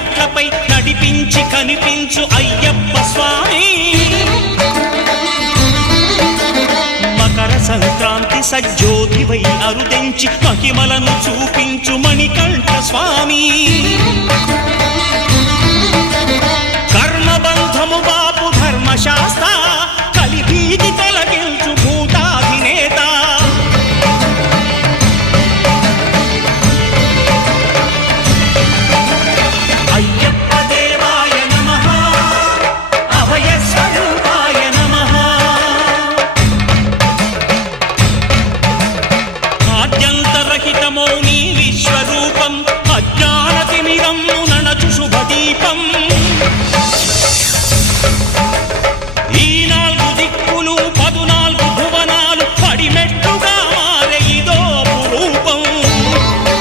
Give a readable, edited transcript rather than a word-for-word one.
మెట్లపై నడిపించి కనిపించు అయ్యప్ప స్వామి మకర సంక్రాంతి సజ్జోతివై అరుదెంచి మహిమలను చూపించు మణికంఠ స్వామి